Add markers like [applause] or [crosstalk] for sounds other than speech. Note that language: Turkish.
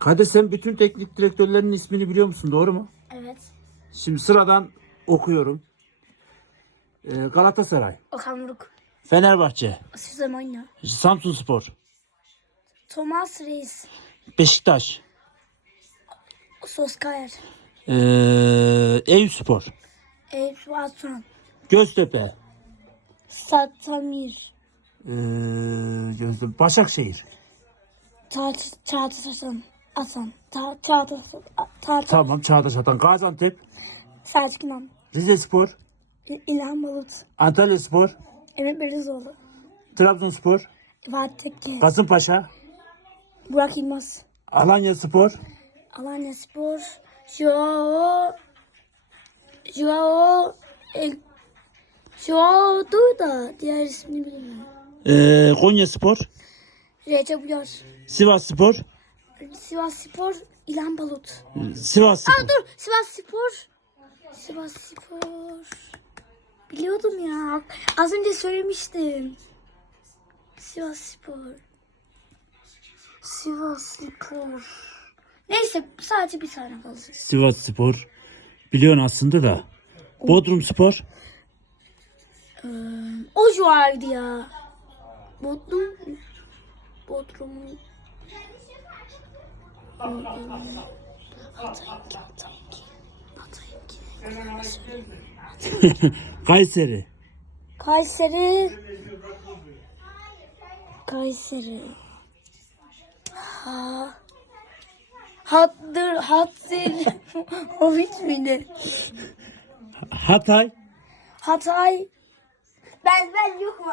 Kadir sen bütün teknik direktörlerin ismini biliyor musun? Doğru mu? Evet. Şimdi sıradan okuyorum. Ee, Galatasaray, Okan Buruk. Fenerbahçe, Suzan Oyna. Samsunspor, Thomas Reis. Beşiktaş, Soskayer. ee, Eyüpspor, Eyüp Aslan. Göztepe, Satamir. ee, Göztepe, Başakşehir. Çağatay Çağatay Hasan. Ta- Hasan. Çağatay. Tamam Çağdaş Atan, Gaziantep, Selçuk İnan. Rizespor, İ- İlhan Balut. Antalyaspor, Emre Belizoğlu. Trabzonspor, Fatih Tekke. Kasımpaşa, Burak Yılmaz. Alanyaspor, Alanya Spor. Joao. Joao. El, Joao'du da diğer ismini bilmiyorum. ee, Konyaspor, Recep Uyar. Sivasspor, Sivas Spor. İlhan Balut. Sivasspor. Aa dur Sivas Spor. Sivas Spor. Biliyordum ya. Az önce söylemiştim. Sivas Spor. Sivas Spor. Neyse sadece bir tane kaldı. Sivas Spor. Biliyorsun aslında da. Bodrum Spor. O civardı ya. Bodrum. Bodrum. [laughs] Kayseri. Kayseri. Kayseri. Ha. Hattır, hattır. [laughs] o bitmedi. Hatay. Hatay. Ben ben yok mu?